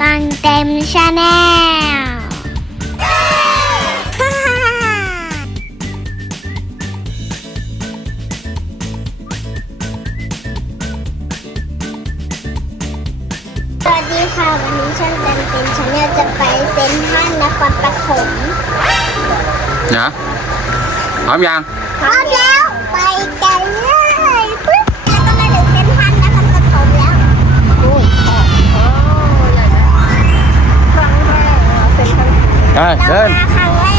ตังเต็มชาแนลสวัสดีค่ะ วันนี้ช่างเต็มเป็นชาแนลจะไปเซ็นทรัลนครปฐมนะพร้อมยังพร้อมแล้ว ได้เราเดิน มาครั้งแรก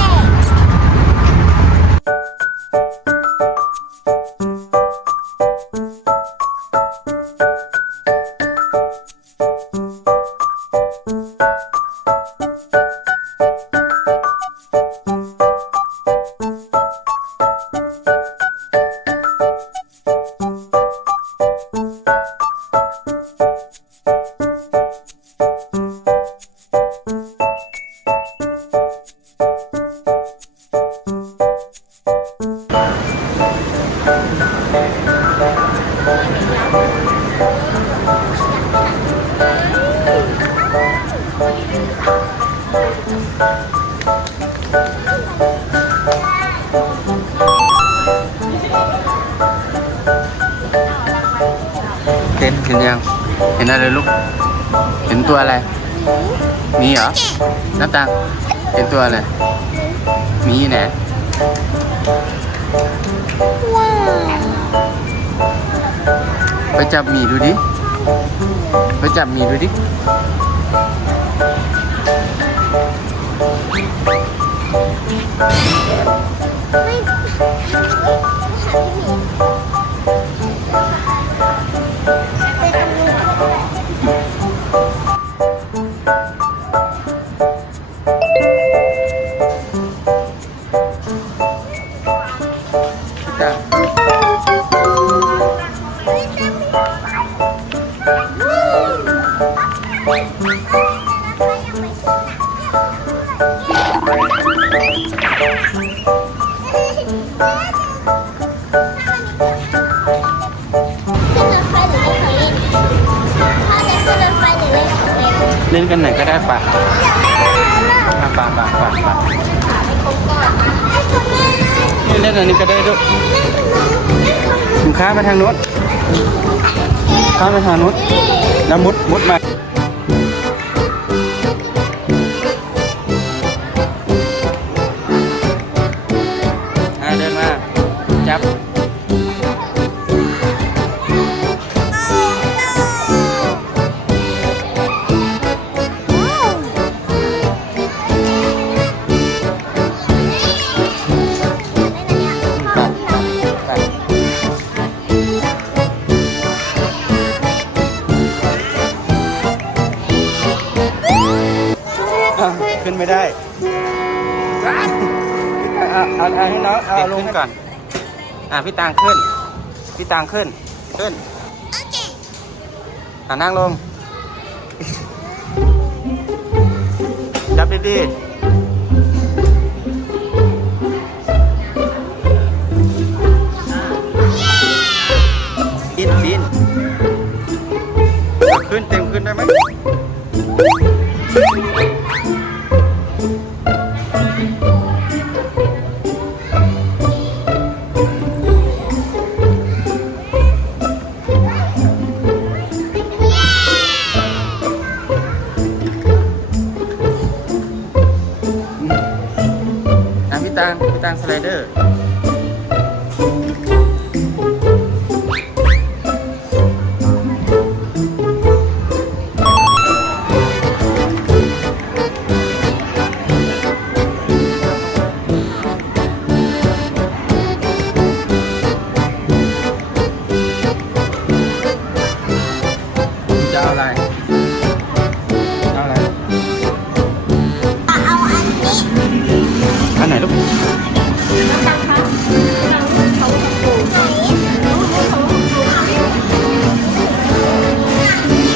เห็นเห็นยัง เห็นอะไรลูก เห็นตัวอะไร มีเหรอหน้าตังเห็นตัวอะไร มีไหนว้าวไปจับหมีดูดิ ไปจับหมีดูดิ ไม่ไม่หาพี่หมีไปตรงนู้นก็ไนกันไหนก็ได้ปะปะปะปะปะปะนี่เล่นอันนี้ก็ได้ด้วยคุณค้ามาทางโน้นค้าไปทางโน้นแล้วมุดมุดมาอ่าเดินมา จับ ขึ้นไม่ได้เอาเอาเอาให้น้องเอาลงก่อน อะพี่ตางขึ้น พี่ตางขึ้น ขึ้นอะนั่งลง จับดีๆ บินบินขึ้นเต็มขึ้นได้ไหม เอาอะไรเอาอะไรเอาอันนี้อันไหนลูก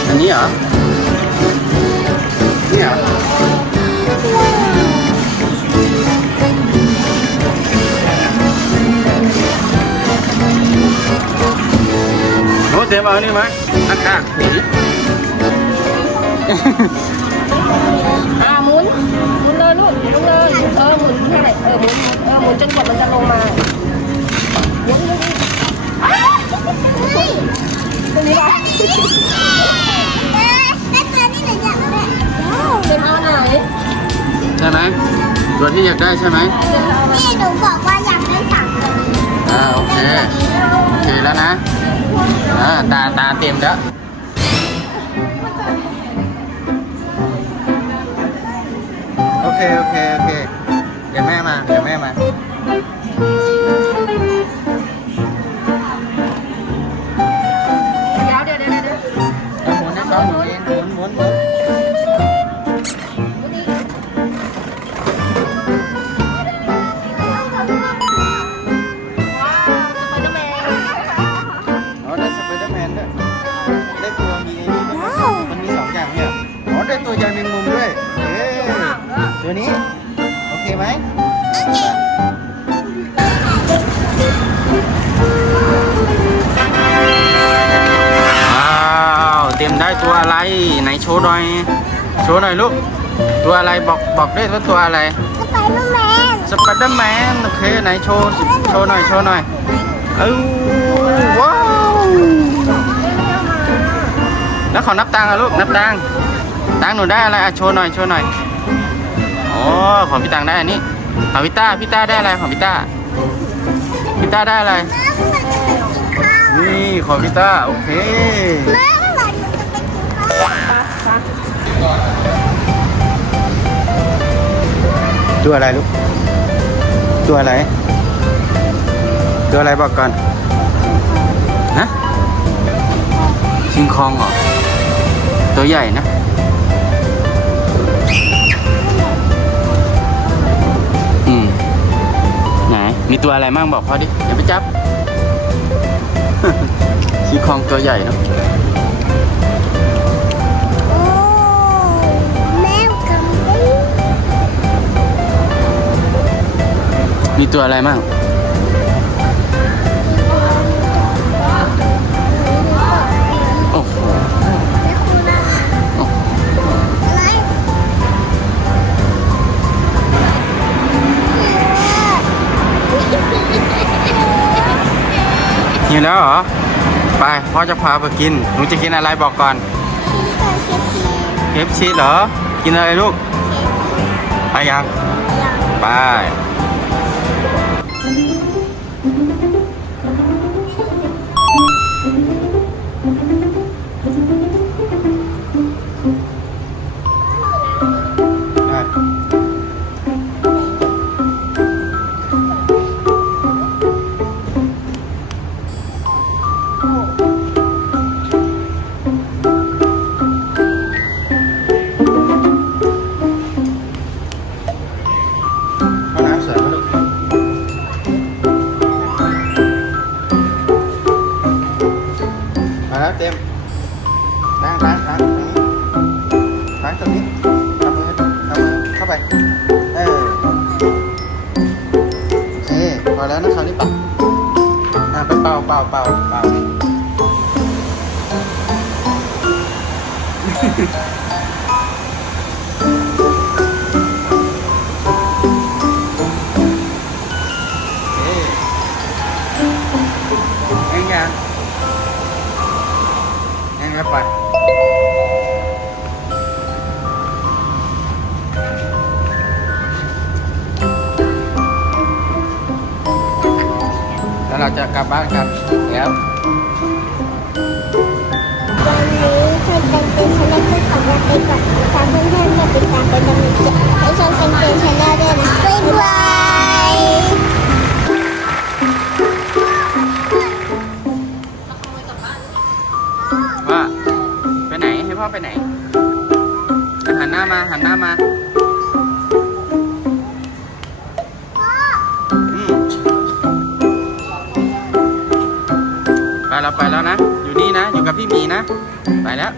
อันนี้เหรอ นี่เหรอ โน้ตเต็มเอานี่ไหมอันข้างหนี อ่าหมุนหมุนเลยลูกหมุนเลยเออหมุนใช่เออหมุนเออหมุนจนกว่ามันจะลงมาหมุนเลยตัวนี้ป่ะแม่แม่ตัวนี้หนูอยากได้เต็มเอาไหนใช่ไหมตัวที่อยากได้ใช่ไหมนี่หนูบอกว่าอยากได้สามตัวอ่าโอเคโอเคแล้วนะอ่าตาตาเต็มแล้ว โอเค โอเค โอเค เดี๋ยวแม่มา เดี๋ยวแม่มา เดี๋ยวเดี๋ยวเดี๋ยวเดี๋ยวเอาหมุนให้เขาหมุนเองหมุนหมุนหมุน โอเคไหมว้าวเต็มได้ตัวอะไรไหนโชว์หน่อยโชว์หน่อยลูกตัวอะไรบ อกบอกได้ว่าตัวอะไรสไปเดอร์แมนสไปเดอร์แมนโอเคไหนโชว์โชว์หน่อยโชว์หน่อยเอ้าว้าวแล้วขอนับตังค์อะลูกนับตังค์ตังค์หนูได้อะไรอะโชว์หน่อยโชว์หน่อยอ๋อของพี่ตังค์ได้อันนี้ของพี่ต้าพี่ต้าได้อะไรของพี่ต้าพี่ต้าได้อะไรแม่เมื่อไหร่จะไปกินข้าวนี่ของพี่ต้าโอเคแม่เมื่อไหร่จะไปกินข้าวตัวอะไรลูก ตัวอะไร ตัวอะไรบอกก่อน ฮะชิงคองเหรอ ตัวใหญ่นะ ตัวอะไรมั่งบอกพ่อดิ เดี๋ยวไปจับชิงคองตัวใหญ่เนอะโอ้แม่กำลังมีตัวอะไรมั่ง หิวแล้วเหรอ ไปพ่อจะพาไปกินหนูจะกินอะไรบอกก่อนชีสกับชีสเคฟชีสเหรอ กินอะไรลูก ไปยัง ไป แล้วนะคราวนี้ปักอะไปเป่าเป่าเป่าเป่าเอ๊ะเอ็งยังเองแล้วไป เราจะกลับบ้านกันแล้ววันนี้ฉันเป็นเต็นชาแนลที่ขอลาไปก่อนนะคะเพื่อน ไปแล้วไปแล้วนะ อยู่นี่นะ อยู่กับพี่หมีนะ ไปแล้ว